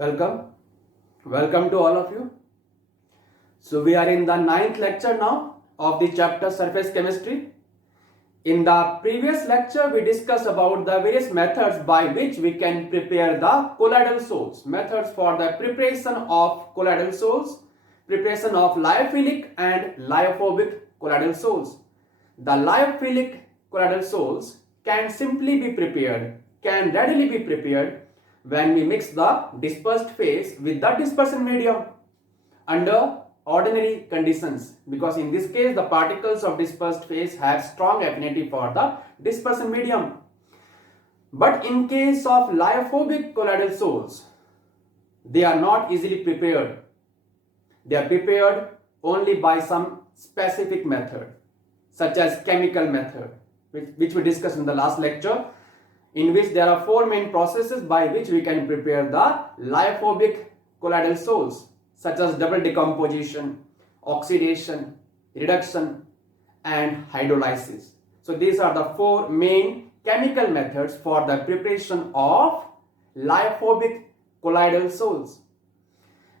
Welcome. Welcome to all of you. So we are in the 9th lecture now of the chapter Surface Chemistry. In the previous lecture, we discussed about the various methods by which we can prepare the colloidal salts. Methods for the preparation of colloidal salts, preparation of lyophilic and lyophobic colloidal salts. The lyophilic colloidal salts can simply be prepared, can readily be prepared when we mix the dispersed phase with the dispersion medium under ordinary conditions, because in this case the particles of dispersed phase have strong affinity for the dispersion medium. But in case of lyophobic colloidal salts, they are not easily prepared. They are prepared only by some specific method, such as chemical method, which we discussed in the last lecture, in which there are four main processes by which we can prepare the lyophobic colloidal salts, such as double decomposition, oxidation, reduction, and hydrolysis. So these are the four main chemical methods for the preparation of lyophobic colloidal salts.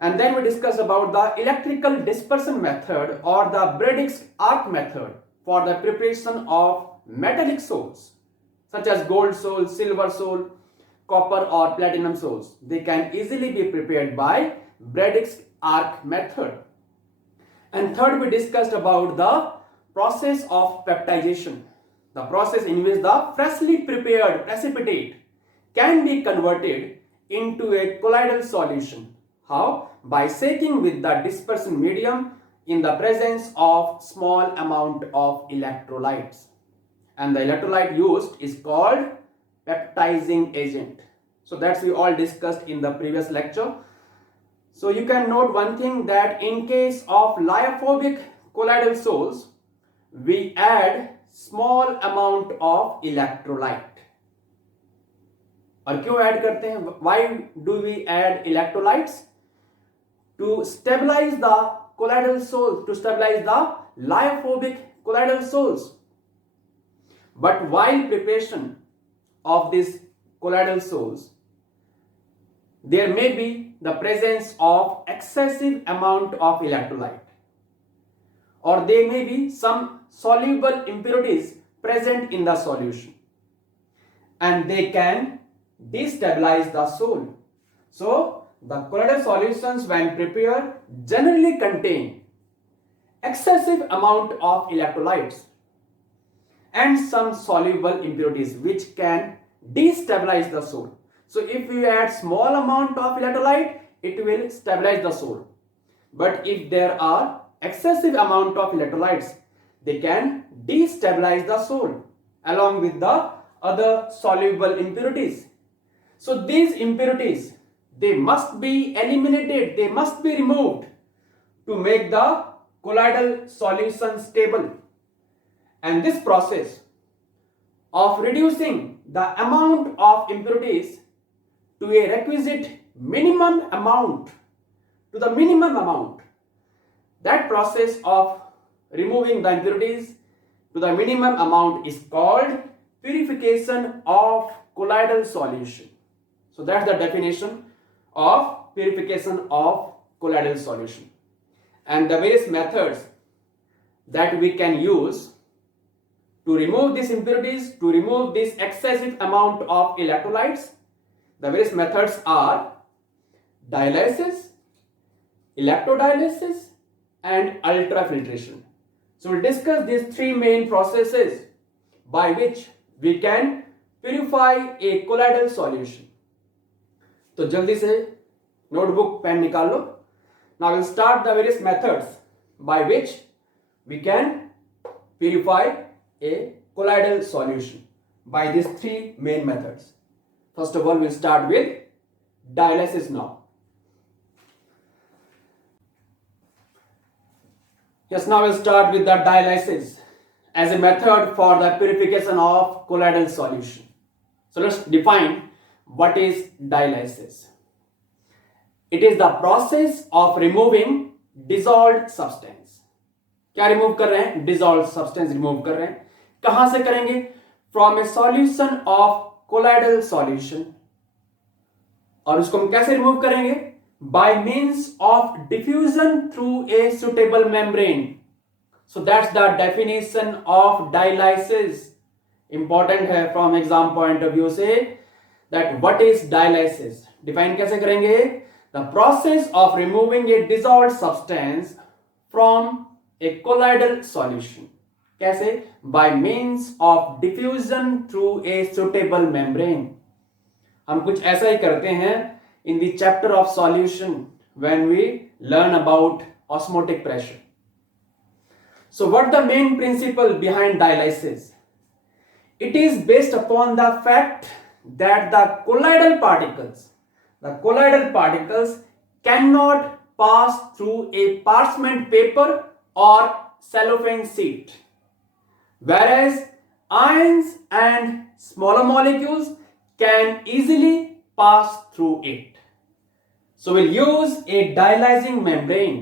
And then we discuss about the electrical dispersion method or the Bradick's arc method for the preparation of metallic salts, such as gold salt, silver salt, copper or platinum salts. They can easily be prepared by Bradick's arc method. And third, we discussed about the process of peptidization, the process in which the freshly prepared precipitate can be converted into a colloidal solution. How? By shaking with the dispersion medium in the presence of small amount of electrolytes. And the electrolyte used is called peptizing agent. So that's we all discussed in the previous lecture. So you can note one thing, that in case of lyophobic colloidal salts, we add small amount of electrolyte. और क्यों add करते हैं? Why do we add electrolytes? To stabilize the colloidal salts, to stabilize the lyophobic colloidal salts. But while preparation of these colloidal salts, there may be the presence of excessive amount of electrolyte, or there may be some soluble impurities present in the solution, and they can destabilize the salt. So the colloidal solutions when prepared generally contain excessive amount of electrolytes and some soluble impurities which can destabilize the salt. So if we add small amount of electrolyte, it will stabilize the salt. But if there are excessive amount of electrolytes, they can destabilize the salt along with the other soluble impurities. So these impurities, they must be eliminated, they must be removed to make the colloidal solution stable. And this process of reducing the amount of impurities to a requisite minimum amount, to the minimum amount, that process of removing the impurities to the minimum amount is called purification of colloidal solution. So that's the definition of purification of colloidal solution. And the various methods that we can use to remove these impurities, to remove this excessive amount of electrolytes, the various methods are dialysis, electrodialysis, and ultrafiltration. So we'll discuss these three main processes by which we can purify a colloidal solution. तो जल्दी से notebook pen निकाल लो. Now we'll start the various methods by which we can purify a colloidal solution by these three main methods. First of all, we'll start with dialysis now. Yes, now we'll start with the dialysis as a method for the purification of colloidal solution. So let's define what is dialysis. It is the process of removing dissolved substance. क्या remove कर रहे हैं? Dissolved substance remove कर रहे हैं. कहां से करेंगे? From a solution of colloidal solution और उसको हम कैसे रिमूव करेंगे? By means of diffusion through a suitable membrane. So that's the definition of dialysis. Important है from exam point of view से that what is dialysis. Define कैसे करेंगे? The process of removing a dissolved substance from a colloidal solution. कैसे? By means of diffusion through a suitable membrane. हम कुछ ऐसा ही करते हैं in the chapter of solution when we learn about osmotic pressure. So what the main principle behind dialysis? It is based upon the fact that the colloidal particles cannot pass through a parchment paper or cellophane sheet, whereas ions and smaller molecules can easily pass through it. So we'll use a dialyzing membrane,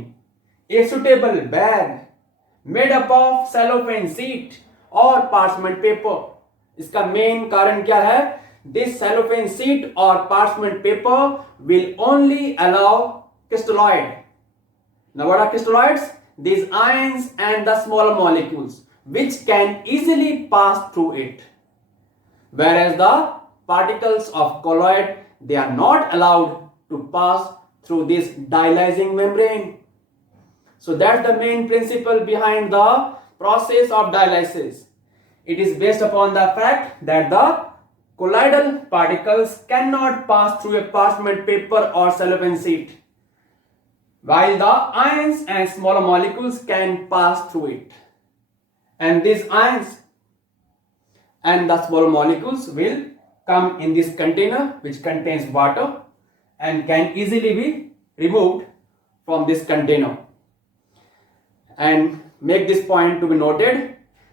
a suitable bag made up of cellophane sheet or parchment paper. इसका main कारण क्या है? This cellophane sheet और parchment paper will only allow crystalloid. Now what are crystalloids? These ions and the smaller molecules which can easily pass through it, whereas the particles of colloid, they are not allowed to pass through this dialyzing membrane. So that's the main principle behind the process of dialysis. It is based upon the fact that the colloidal particles cannot pass through a parchment paper or cellophane sheet, while the ions and smaller molecules can pass through it. And these ions and the smaller molecules will come in this container which contains water and can easily be removed from this container. And make this point to be noted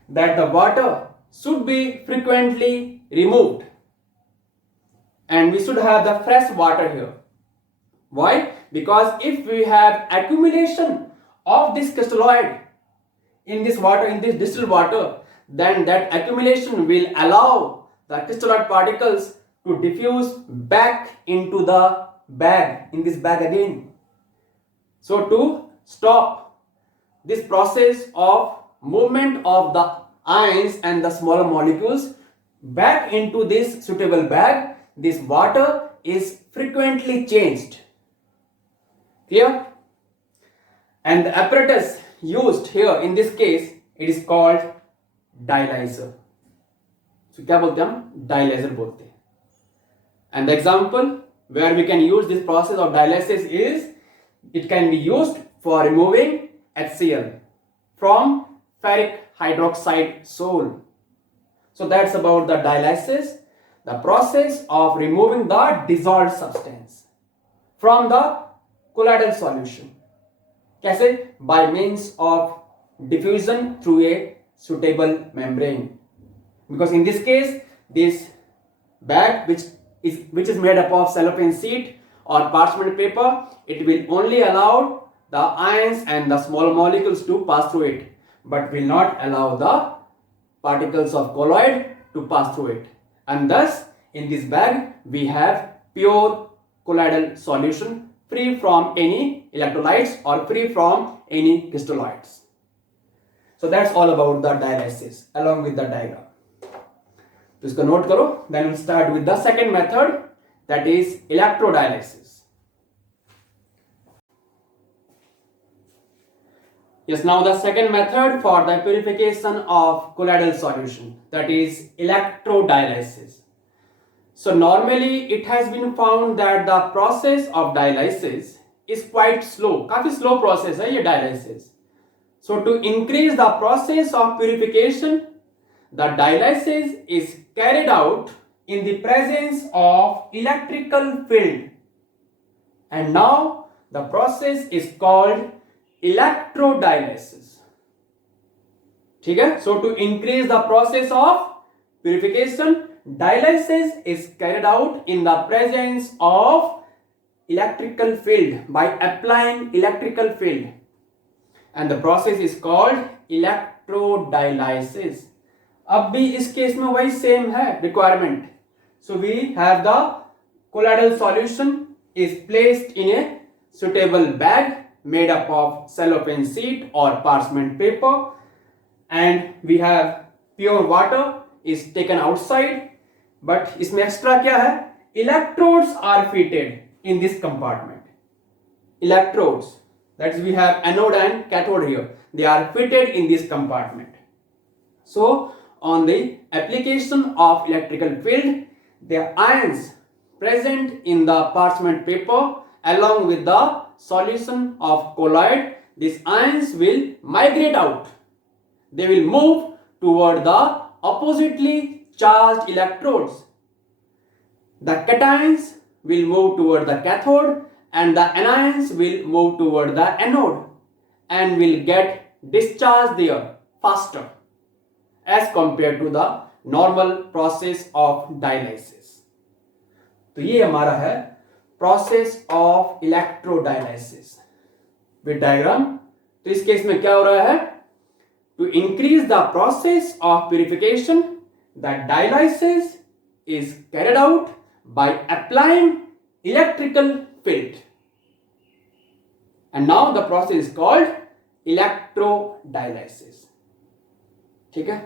that the water should be frequently removed and we should have the fresh water here. Why? Because if we have accumulation of this crystalloid in this water, in this distilled water, then that accumulation will allow the crystalloid particles to diffuse back into the bag, in this bag again. So to stop this process of movement of the ions and the smaller molecules back into this suitable bag, this water is frequently changed. Clear? And the apparatus used here in this case, it is called dialyzer. So क्या बोलते हैं हम? Dialyzer बोलते हैं. And the example where we can use this process of dialysis is, it can be used for removing HCl from ferric hydroxide sol. So that's about the dialysis, the process of removing the dissolved substance from the colloidal solution. कैसे? By means of diffusion through a suitable membrane. Because in this case, this bag which is made up of cellophane sheet or parchment paper, it will only allow the ions and the smaller molecules to pass through it, but will not allow the particles of colloid to pass through it. And thus in this bag we have pure colloidal solution, free from any electrolytes or free from any crystalloids. So that's all about the dialysis along with the diagram. तो इसको note करो. Then we'll start with the second method, that is electrodialysis. Yes, now the second method for the purification of colloidal solution, that is electrodialysis. So normally it has been found that the process of dialysis is quite slow. काफी slow process है ये dialysis. So to increase the process of purification, the dialysis is carried out in the presence of electrical field. And now the process is called electrodialysis. ठीक है? So to increase the process of purification, dialysis is carried out in the presence of electrical field by applying electrical field, and the process is called electrodialysis. अब भी इस case में वही same है requirement. So we have the colloidal solution is placed in a suitable bag made up of cellophane sheet or parchment paper, and we have pure water is taken outside. But इसमें extra क्या है? Electrodes are fitted in this compartment. Electrodes, that is, we have anode and cathode here. They are fitted in this compartment. So on the application of electrical field, the ions present in the parchment paper along with the solution of colloid, these ions will migrate out. They will move toward the oppositely charged electrodes. The cations will move toward the cathode and the anions will move toward the anode and will get discharged there faster as compared to the normal process of dialysis. तो ये हमारा है process of electrodialysis with diagram. तो इस case में क्या हो रहा है? To increase the process of purification, the dialysis is carried out by applying electrical field. And now the process is called electrodialysis. ठीक है,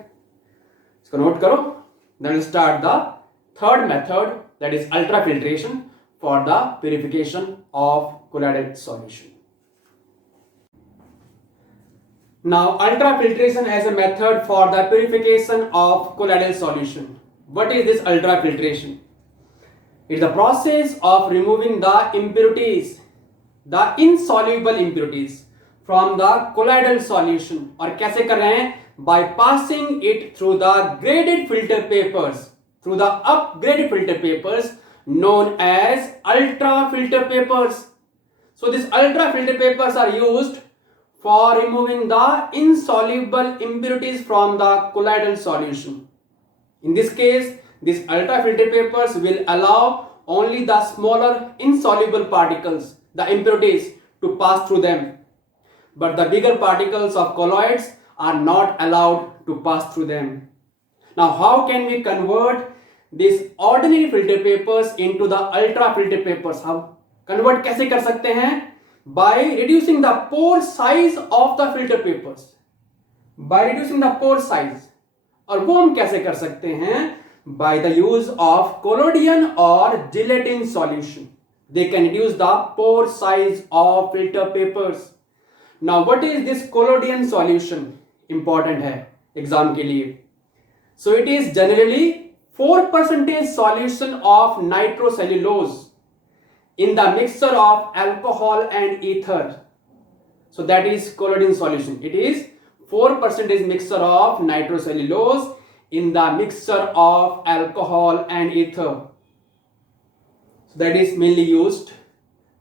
इसको नोट करो. Then we'll start the third method, that is ultrafiltration for the purification of colloidal solution. Now, ultrafiltration as a method for the purification of colloidal solution. What is this ultrafiltration? It's the process of removing the impurities, the insoluble impurities from the colloidal solution. और कैसे कर रहे हैं? By passing it through the graded filter papers, through the upgraded filter papers known as ultrafilter papers. So these ultrafilter papers are used for removing the insoluble impurities from the colloidal solution. In this case, these ultrafilter papers will allow only the smaller insoluble particles, the impurities, to pass through them. But the bigger particles of colloids are not allowed to pass through them. Now, how can we convert these ordinary filter papers into the ultrafilter papers? How? Convert कैसे कर सकते हैं? By reducing the pore size of the filter papers. By reducing the pore size. और वो हम कैसे कर सकते हैं? By the use of collodion or gelatin solution. They can reduce the pore size of filter papers. Now, what is this collodion solution? Important है exam के लिए. So it is generally 4% solution of nitrocellulose in the mixture of alcohol and ether. So that is collodion solution. It is 4% mixture of nitrocellulose in the mixture of alcohol and ether. So that is mainly used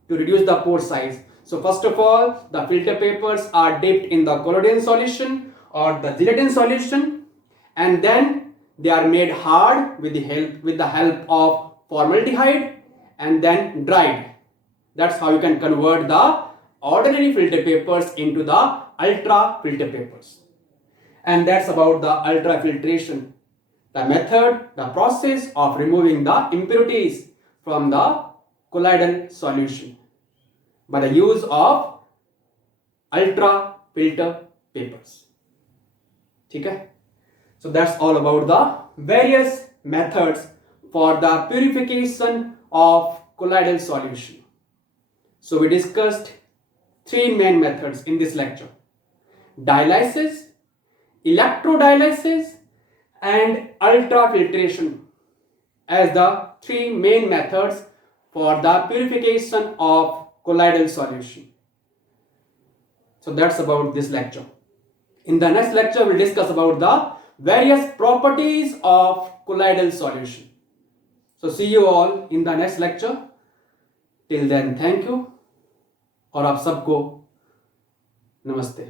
to reduce the pore size. So first of all, the filter papers are dipped in the collodion solution or the gelatin solution, and then they are made hard with the help of formaldehyde and then dried. That's how you can convert the ordinary filter papers into the ultra filter papers. And that's about the ultrafiltration, the method, the process of removing the impurities from the colloidal solution by the use of ultra filter papers. ठीक है? So that's all about the various methods for the purification of colloidal solution. So we discussed three main methods in this lecture: dialysis, electrodialysis, and ultrafiltration as the three main methods for the purification of colloidal solution. So that's about this lecture. In the next lecture, we'll discuss about the various properties of colloidal solution. So see you all in the next lecture. Till then, thank you. और आप सबको नमस्ते.